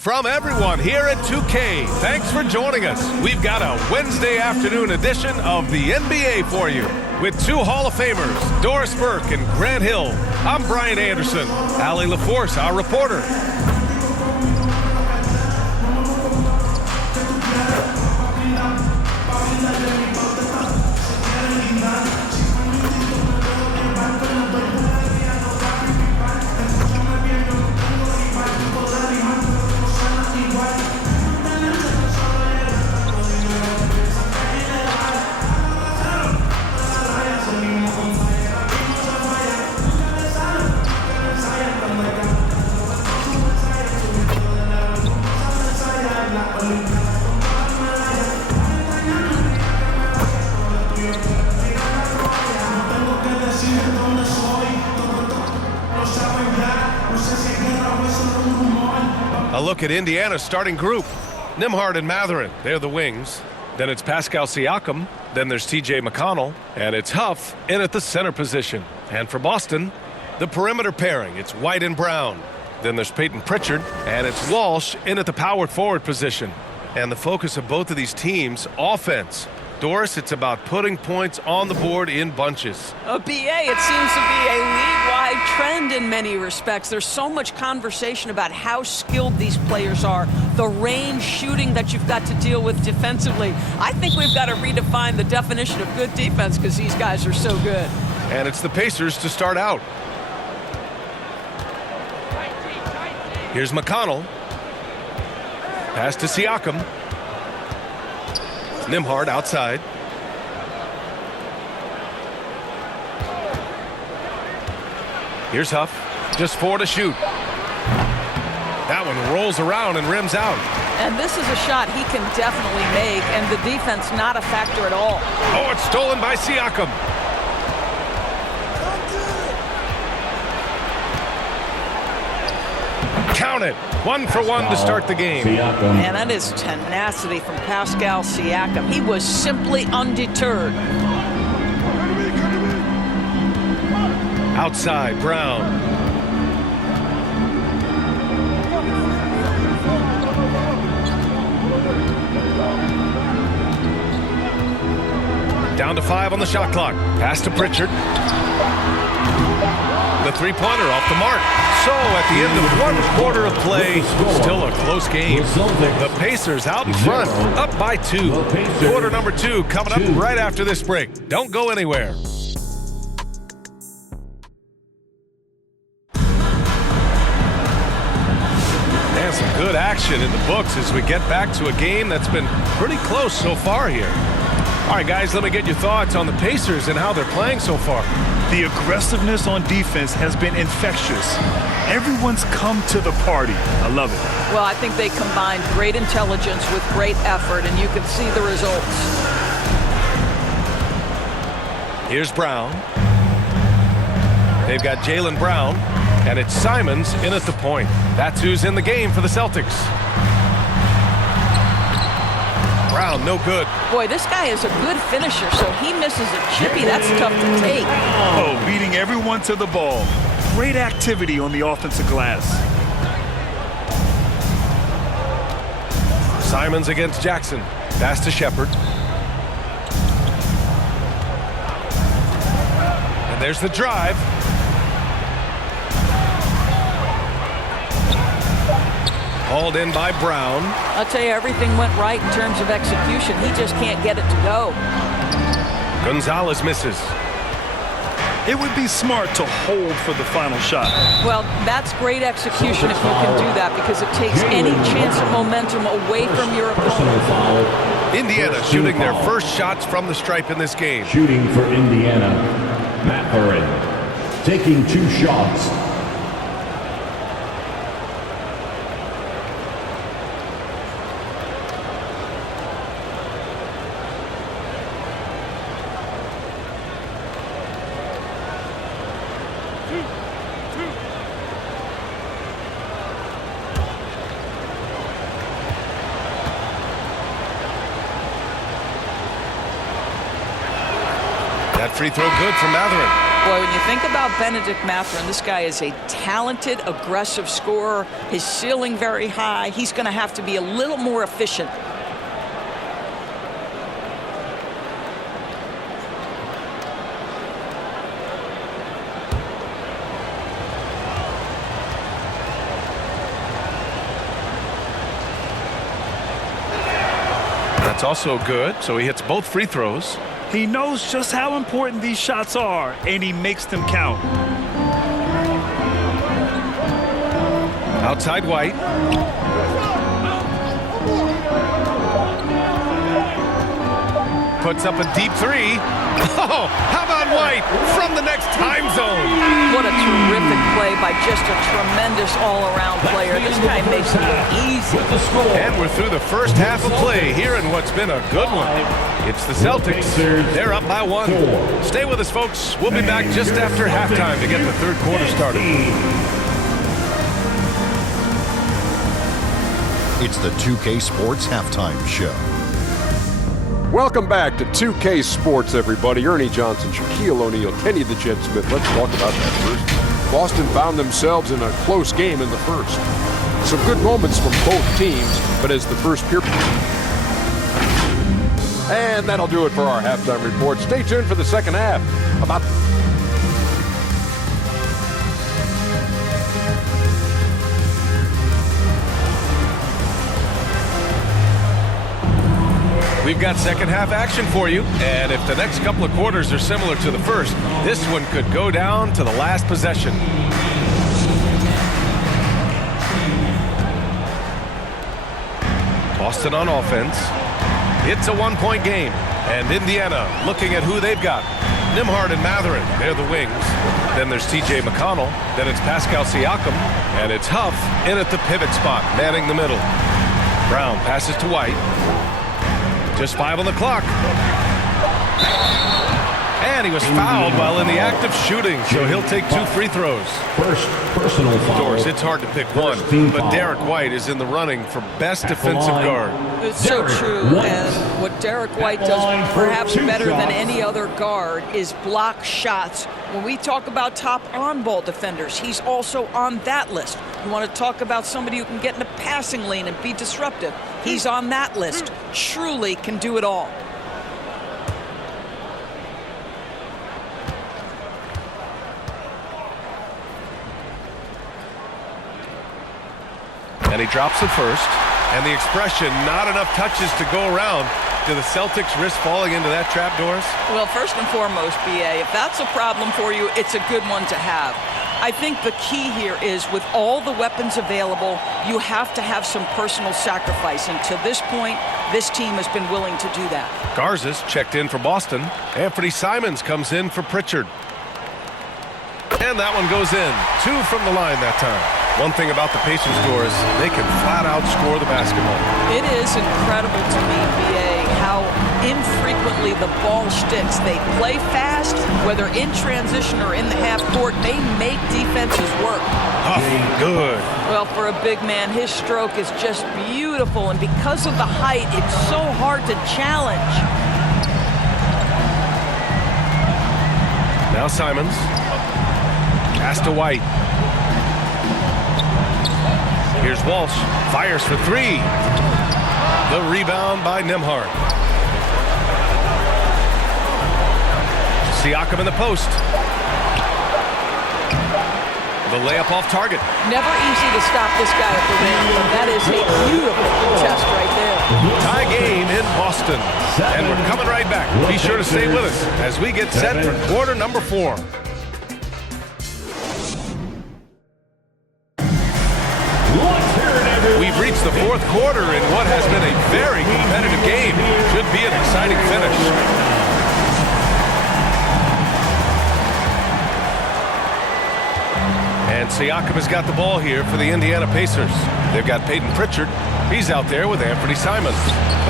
From everyone here at 2K, thanks for joining us. We've got a Wednesday afternoon edition of the NBA for you with two Hall of Famers, Doris Burke and Grant Hill. I'm Brian Anderson. Allie LaForce, our reporter. A look at Indiana's starting group. Nembhard and Mathurin, they're the wings. Then it's Pascal Siakam. Then there's TJ McConnell. And it's Huff in at the center position. And for Boston, the perimeter pairing. It's White and Brown. Then there's Peyton Pritchard. And it's Walsh in at the power forward position. And the focus of both of these teams, offense. Doris, it's about putting points on the board in bunches. A BA, it seems to be a league-wide trend in many respects. There's so much conversation about how skilled these players are, the range shooting that you've got to deal with defensively. I think we've got to redefine the definition of good defense because these guys are so good. And it's the Pacers to start out. Here's McConnell. Pass to Siakam. Nembhard outside. Here's Huff. Just 4 to shoot. That one rolls around and rims out. And this is a shot he can definitely make, and the defense not a factor at all. Oh, it's stolen by Siakam. Count it. 1 for 1 to start the game. Man, that is tenacity from Pascal Siakam. He was simply undeterred. Outside, Brown. Down to 5 on the shot clock. Pass to Pritchard. The three-pointer off the mark. So at the end of 1 quarter of play, still a close game. The Pacers out in front, up by 2. Quarter number 2 coming up right after this break. Don't go anywhere. And some good action in the books as we get back to a game that's been pretty close so far here. All right, guys, let me get your thoughts on the Pacers and how they're playing so far. The aggressiveness on defense has been infectious. Everyone's come to the party. I love it. Well, I think they combined great intelligence with great effort, and you can see the results. Here's Brown. They've got Jaylen Brown, and it's Simons in at the point. That's who's in the game for the Celtics. Brown, no good. Boy, this guy is a good finisher, so he misses a chippy. That's tough to take. Oh, beating everyone to the ball. Great activity on the offensive glass. Simons against Jackson. Pass to Shepard. And there's the drive. Hauled in by Brown. I'll tell you, everything went right in terms of execution. He just can't get it to go. Gonzalez misses. It would be smart to hold for the final shot. Well, that's great execution if you can do that, because it takes any chance of momentum away from your opponent. Indiana shooting their first shots from the stripe in this game. Shooting for Indiana, Mathurin, taking 2 shots. That free throw good for Mathurin. Boy, when you think about Benedict Mathurin, this guy is a talented, aggressive scorer. His ceiling very high. He's going to have to be a little more efficient. That's also good, so he hits both free throws. He knows just how important these shots are, and he makes them count. Outside White. Puts up a deep three. Oh, how about White from the next time zone? What a terrific play by just a tremendous all-around player. This guy makes it look easy. And we're through the first half of play here in what's been a good one. It's the Celtics. They're up by 1. Stay with us, folks. We'll be back just after halftime to get the third quarter started. It's the 2K Sports Halftime Show. Welcome back to 2K Sports, everybody. Ernie Johnson, Shaquille O'Neal, Kenny the Jet Smith. Let's talk about that first. Boston found themselves in a close game in the first. Some good moments from both teams, but as the first period. And that'll do it for our halftime report. Stay tuned for the second half. We've got second half action for you, and if the next couple of quarters are similar to the first, this one could go down to the last possession. Boston on offense. It's a one-point game, and Indiana looking at who they've got. Nembhard and Mathurin, they're the wings. Then there's TJ McConnell. Then it's Pascal Siakam, and it's Huff in at the pivot spot, manning the middle. Brown passes to White. Just 5 on the clock. And he was fouled while in the act of shooting, so he'll take 2 free throws. First personal foul. Doris, it's hard to pick one, but Derek White is in the running for best defensive guard. It's so true, and what Derek White does perhaps better than any other guard is block shots. When we talk about top on-ball defenders, he's also on that list. You want to talk about somebody who can get in a passing lane and be disruptive. He's on that list. Truly can do it all. And he drops the first. And the expression, not enough touches to go around. Do the Celtics risk falling into that trap, Doris? Well, first and foremost, BA, if that's a problem for you, it's a good one to have. I think the key here is with all the weapons available, you have to have some personal sacrifice. And to this point, this team has been willing to do that. Garza's checked in for Boston. Anthony Simons comes in for Pritchard. And that one goes in. 2 from the line that time. One thing about the Pacers, Doris, they can flat out score the basketball. It is incredible to me, BA, how infrequently the ball sticks. They play fast, whether in transition or in the half court. They make defenses work. Huff, good. Well, for a big man, his stroke is just beautiful, and because of the height, it's so hard to challenge. Now Simons. Pass to White. Here's Walsh. Fires for 3. The rebound by Nembhard. Siakam in the post. The layup off target. Never easy to stop this guy at the rim, but that is a beautiful test right there. Tie game in Boston. And we're coming right back. Be sure to stay with us as we get set for quarter number 4. We've reached the fourth quarter in what has been a very competitive game. Should be an exciting finish. And Siakam has got the ball here for the Indiana Pacers. They've got Peyton Pritchard. He's out there with Anthony Simons.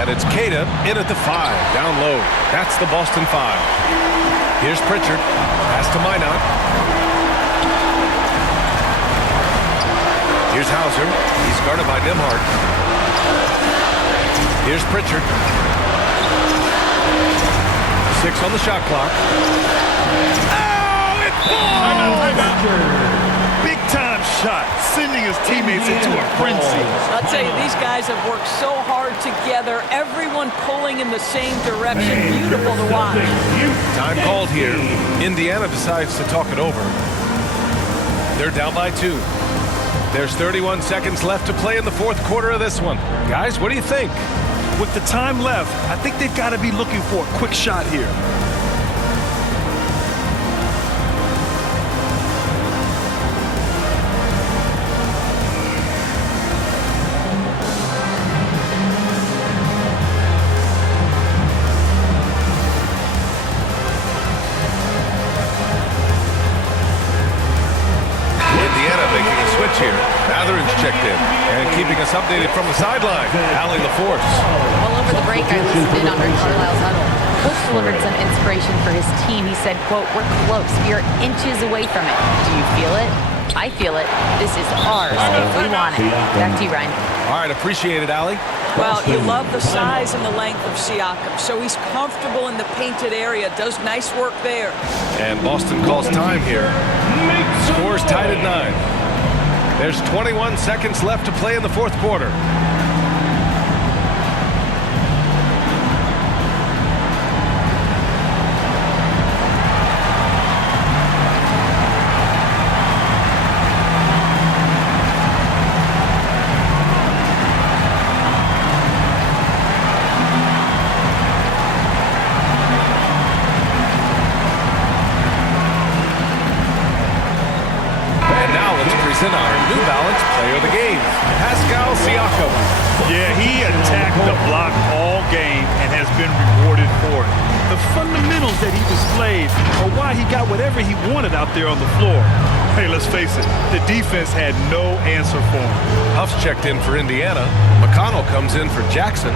And it's Queta in at the 5, down low. That's the Boston 5. Here's Pritchard. Pass to Minot. Here's Hauser. He's guarded by Nembhard. Here's Pritchard. 6 on the shot clock. Oh, Big-time shot, sending his teammates into a frenzy. I'll tell you, these guys have worked so hard together, everyone pulling in the same direction. Beautiful to watch. Time called here. Indiana decides to talk it over. They're down by 2. There's 31 seconds left to play in the fourth quarter of this one. Guys, what do you think? With the time left, I think they've got to be looking for a quick shot here. Here, Mathurin's checked in and keeping us updated from the sideline. Allie LaForce. Well, over the break, I listened in on Rick Carlisle's huddle. Coach delivered some inspiration for his team. He said, quote, "We're close. We are inches away from it. Do you feel it? I feel it. This is ours if we want it." Back to you, Ryan. All right, appreciate it, Allie. Well, you love the size and the length of Siakam, so he's comfortable in the painted area, does nice work there. And Boston calls time here. Scores tied at 9. There's 21 seconds left to play in the fourth quarter. In our New Balance player of the game, Pascal Siakam. Yeah, he attacked the block all game and has been rewarded for it. The fundamentals that he displayed are why he got whatever he wanted out there on the floor. Hey, let's face it, the defense had no answer for him. Huff's checked in for Indiana. McConnell comes in for Jackson.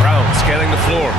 Brown scanning the floor.